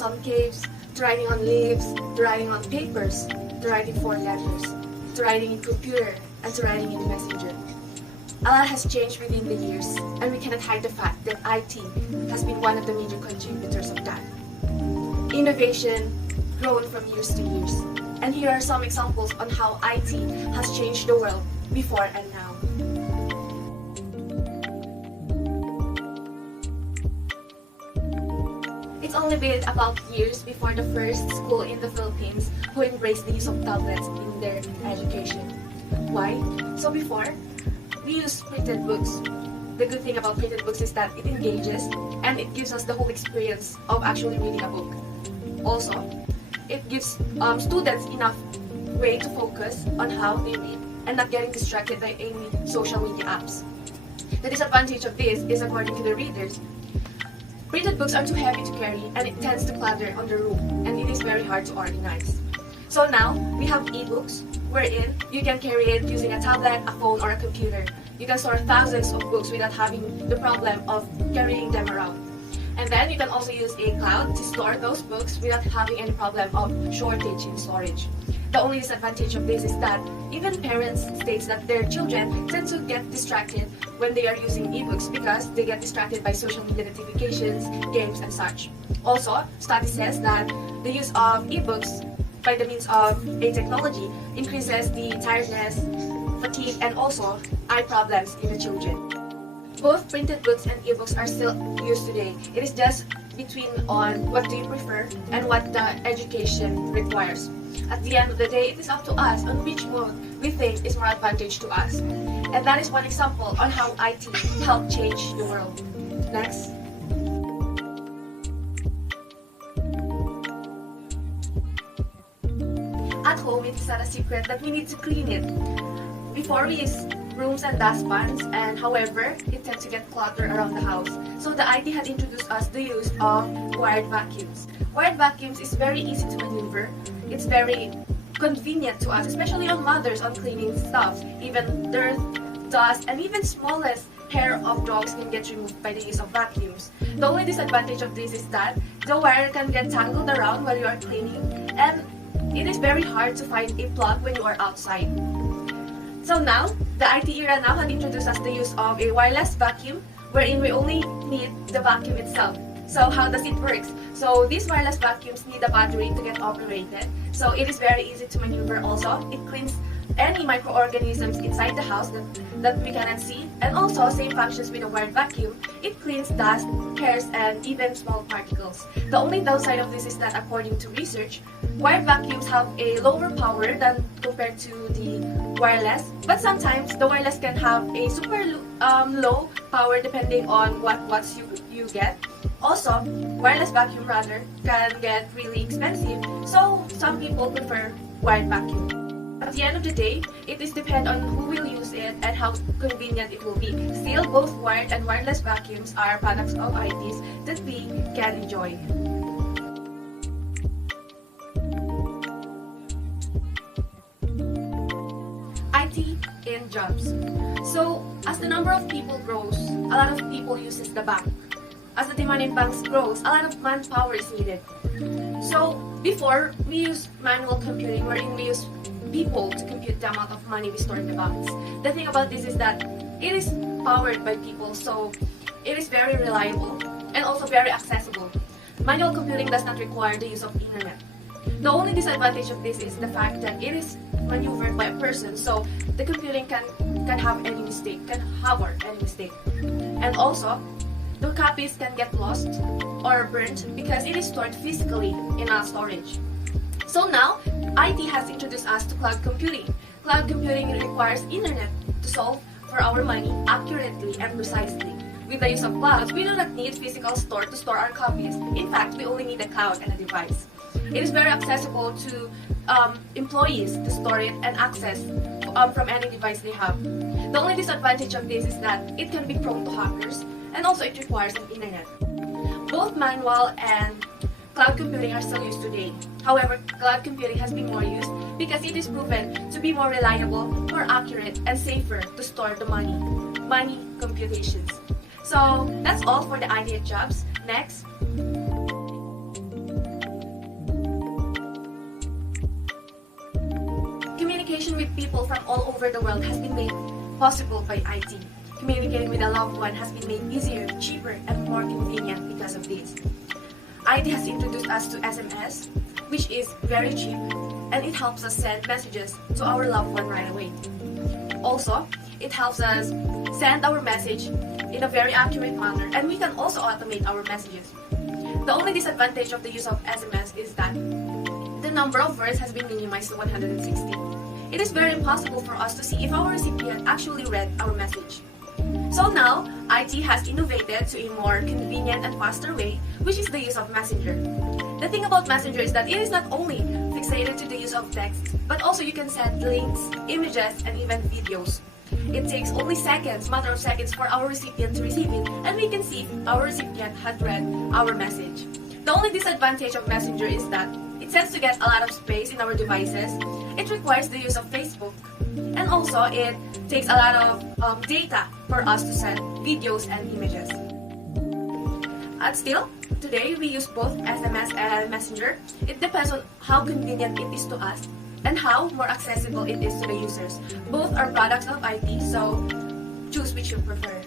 on caves, to writing on leaves, to writing on papers, to writing four letters, to writing in computer, and to writing in messenger. A lot has changed within the years, and we cannot hide the fact that IT has been one of the major contributors of that. Innovation grown from years to years. And here are some examples on how IT has changed the world before and now. It's only been about years before the first school in the Philippines who embraced the use of tablets in their education. Why? So before, we used printed books. The good thing about printed books is that it engages and it gives us the whole experience of actually reading a book. Also, it gives students enough way to focus on how they read and not getting distracted by any social media apps. The disadvantage of this is, according to the readers, printed books are too heavy to carry and it tends to clutter on the room and it is very hard to organize. So now, we have ebooks wherein you can carry it using a tablet, a phone, or a computer. You can store thousands of books without having the problem of carrying them around. And then you can also use a cloud to store those books without having any problem of shortage in storage. The only disadvantage of this is that even parents state that their children tend to get distracted when they are using ebooks because they get distracted by social media notifications, games, and such. Also, study says that the use of ebooks by the means of a technology increases the tiredness, fatigue, and also eye problems in the children. Both printed books and ebooks are still used today. It is just between on what do you prefer and what the education requires. At the end of the day, it is up to us on which mode we think is more advantage to us. And that is one example on how IT helped change the world. Next. At home, it is not a secret that we need to clean it. Before we use brooms and dustpans, and however, it tends to get cluttered around the house. So the IT had introduced us the use of wired vacuums. Wired vacuums is very easy to maneuver. It's very convenient to us, especially on mothers on cleaning stuff. Even dirt, dust, and even smallest hair of dogs can get removed by the use of vacuums. The only disadvantage of this is that the wire can get tangled around while you are cleaning, and it is very hard to find a plug when you are outside. So now, the IT era now had introduced us the use of a wireless vacuum wherein we only need the vacuum itself. So how does it work? So these wireless vacuums need a battery to get operated. So it is very easy to maneuver also. It cleans any microorganisms inside the house that we cannot see. And also, same functions with a wired vacuum. It cleans dust, hairs, and even small particles. The only downside of this is that according to research, wired vacuums have a lower power than compared to the wireless, but sometimes the wireless can have a super low power depending on what watts you get. Also, wireless vacuum rather can get really expensive, so some people prefer wired vacuum. At the end of the day, it is depend on who will use it and how convenient it will be. Still, both wired and wireless vacuums are products of ITs that we can enjoy. IT in jobs. So, as the number of people grows, a lot of people uses the bank. As the demand in banks grows, a lot of manpower is needed. So, before, we use manual computing wherein we use people to compute the amount of money we store in the banks. The thing about this is that it is powered by people, so it is very reliable and also very accessible. Manual computing does not require the use of internet. The only disadvantage of this is the fact that it is maneuvered by a person, so the computing can have any mistake, can hover any mistake. And also, the copies can get lost or burnt because it is stored physically in a storage. So now, IT has introduced us to cloud computing. Cloud computing requires internet to solve for our money accurately and precisely. With the use of clouds, we do not need physical store to store our copies. In fact, we only need a cloud and a device. It is very accessible to employees to store it and access from any device they have. The only disadvantage of this is that it can be prone to hackers, and also it requires an internet. Both manual and cloud computing are still used today. However, cloud computing has been more used because it is proven to be more reliable, more accurate, and safer to store the money computations. So that's all for the IT jobs. Next. with people from all over the world has been made possible by IT. Communicating with a loved one has been made easier, cheaper, and more convenient because of this. IT has introduced us to SMS, which is very cheap, and it helps us send messages to our loved one right away. Also, it helps us send our message in a very accurate manner, and we can also automate our messages. The only disadvantage of the use of SMS is that the number of words has been minimized to 160. It is very impossible for us to see if our recipient actually read our message. So now, IT has innovated to a more convenient and faster way, which is the use of Messenger. The thing about Messenger is that it is not only fixated to the use of text, but also you can send links, images, and even videos. It takes only seconds, matter of seconds, for our recipient to receive it, and we can see if our recipient had read our message. The only disadvantage of Messenger is that it tends to get a lot of space in our devices. It requires the use of Facebook, and also it takes a lot of data for us to send videos and images. And still, today we use both SMS and Messenger. It depends on how convenient it is to us and how more accessible it is to the users. Both are products of IT, so choose which you prefer.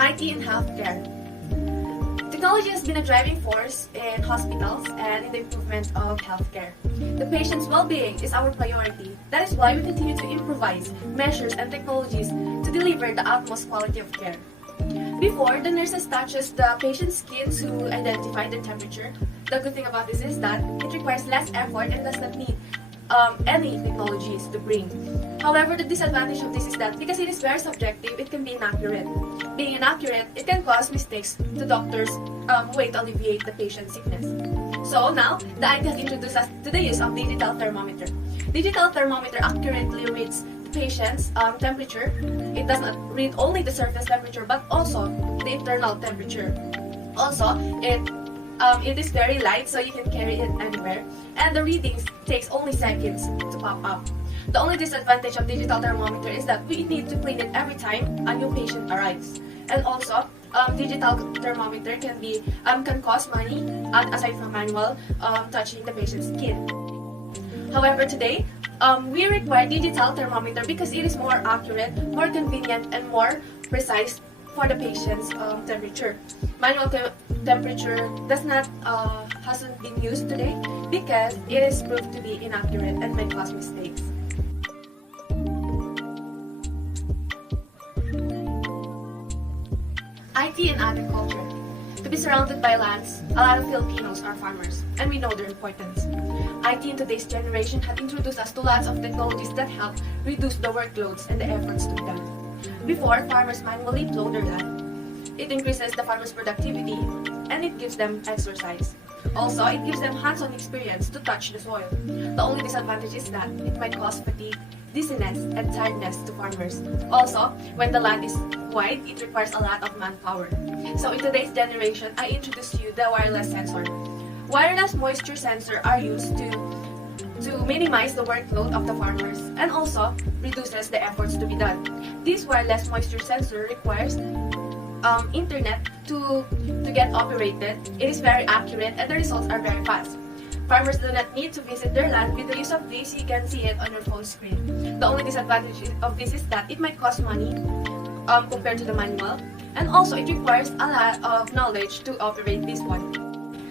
IT in healthcare. Technology has been a driving force in hospitals and in the improvement of healthcare. The patient's well-being is our priority. That is why we continue to improvise measures and technologies to deliver the utmost quality of care. Before, the nurses touches the patient's skin to identify the temperature. The good thing about this is that it requires less effort and does not need any technologies to bring. However, the disadvantage of this is that because it is very subjective, it can be inaccurate. Being inaccurate, it can cause mistakes to doctors' way to alleviate the patient's sickness. So now, the IT has introduced us to the use of digital thermometer. Digital thermometer accurately reads the patient's temperature. It does not read only the surface temperature but also the internal temperature. Also, it is very light, so you can carry it anywhere, and the readings takes only seconds to pop up. The only disadvantage of digital thermometer is that we need to clean it every time a new patient arrives. And also, digital thermometer can cost money aside from manual touching the patient's skin. However, today we require digital thermometer because it is more accurate, more convenient, and more precise for the patient's temperature. Manual temperature hasn't been used today because it is proved to be inaccurate and may cause mistakes. IT in agriculture. To be surrounded by lands, a lot of Filipinos are farmers, and we know their importance. IT in today's generation had introduced us to lots of technologies that help reduce the workloads and the efforts to be done. Before, farmers manually plow their land. It increases the farmers' productivity, and it gives them exercise. Also, it gives them hands-on experience to touch the soil. The only disadvantage is that it might cause fatigue, dizziness, and tiredness to farmers. Also, when the land is wide, it requires a lot of manpower. So in today's generation, I introduce you the wireless sensor. Wireless moisture sensor are used to minimize the workload of the farmers and also reduces the efforts to be done. This wireless moisture sensor requires internet to get operated. It is very accurate and the results are very fast. Farmers do not need to visit their land. With the use of this, you can see it on your phone screen. The only disadvantage of this is that it might cost money compared to the manual, and also it requires a lot of knowledge to operate this one.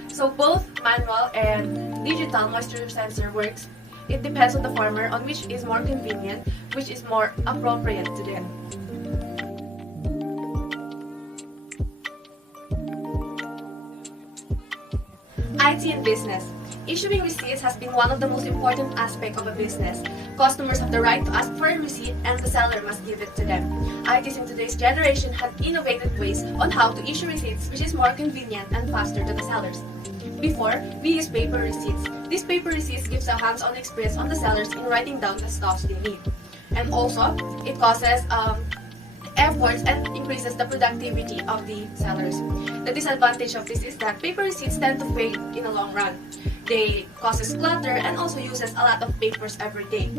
So both manual and digital moisture sensor works. It depends on the farmer on which is more convenient, which is more appropriate to them. IT in business. Issuing receipts has been one of the most important aspects of a business. Customers have the right to ask for a receipt and the seller must give it to them. ITs in today's generation have innovative ways on how to issue receipts which is more convenient and faster to the sellers. Before, we use paper receipts. These paper receipts gives a hands-on experience on the sellers in writing down the stuffs they need. And also, it causes efforts and increases the productivity of the sellers. The disadvantage of this is that paper receipts tend to fade in the long run. They causes clutter and also uses a lot of papers every day.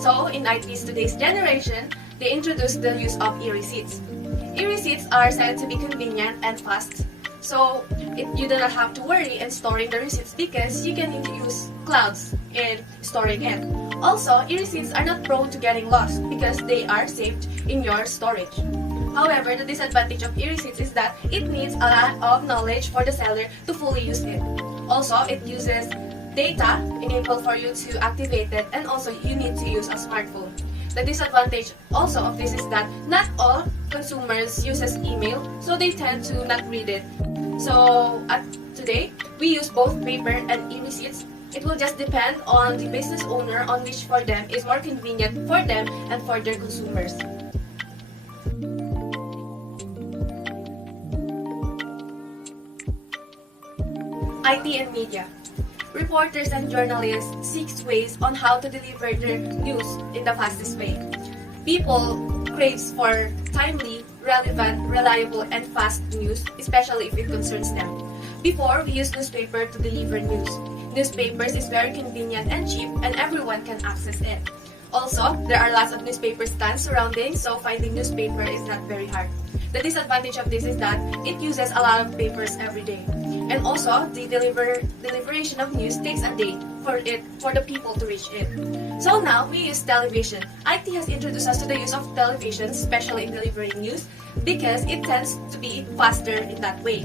So in IT's today's generation, they introduced the use of e-receipts. E-receipts are said to be convenient and fast. So you do not have to worry in storing the receipts because you can use clouds in storing it. Also, e-receipts are not prone to getting lost because they are saved in your storage. However, the disadvantage of e-receipts is that it needs a lot of knowledge for the seller to fully use it. Also, it uses data enabled for you to activate it, and also you need to use a smartphone. The disadvantage also of this is that not all consumers uses email, so they tend to not read it. So today, we use both paper and e-receipts. It will just depend on the business owner on which for them is more convenient for them and for their consumers. IT and media. Reporters and journalists seek ways on how to deliver their news in the fastest way. People craves for timely, relevant, reliable, and fast news, especially if it concerns them. Before, we used newspaper to deliver news. Newspapers is very convenient and cheap, and everyone can access it. Also, there are lots of newspaper stands surrounding, so finding newspaper is not very hard. The disadvantage of this is that it uses a lot of papers every day. And also, the deliberation of news takes a day for the people to reach it. So now, we use television. IT has introduced us to the use of television, especially in delivering news, because it tends to be faster in that way.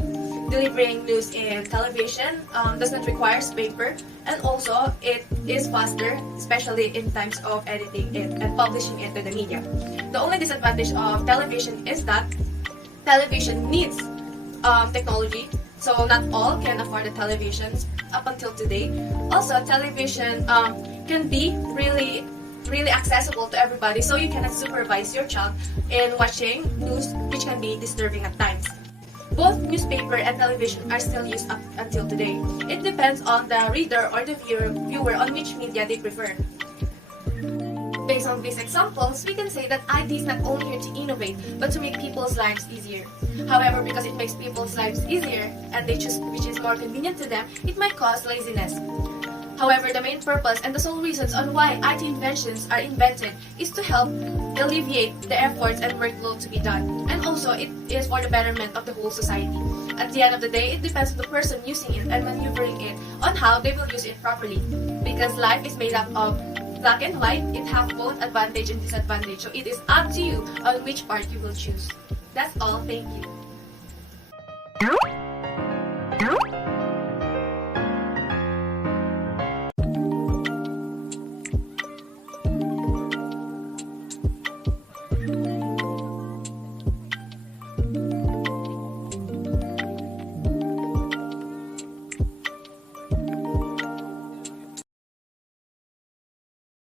Delivering news in television does not require paper, and also it is faster, especially in times of editing it and publishing it to the media. The only disadvantage of television is that television needs technology, so not all can afford the televisions up until today. Also, television can be really accessible to everybody, so you cannot supervise your child in watching news, which can be disturbing at times. Both newspaper and television are still used up until today. It depends on the reader or the viewer on which media they prefer. Based on these examples, we can say that IT is not only here to innovate, but to make people's lives easier. However, because it makes people's lives easier and they choose which is more convenient to them, it might cause laziness. However, the main purpose and the sole reasons on why IT inventions are invented is to help alleviate the efforts and workload to be done. And also, it is for the betterment of the whole society. At the end of the day, it depends on the person using it and maneuvering it on how they will use it properly. Because life is made up of black and white, it has both advantage and disadvantage. So it is up to you on which part you will choose. That's all. Thank you.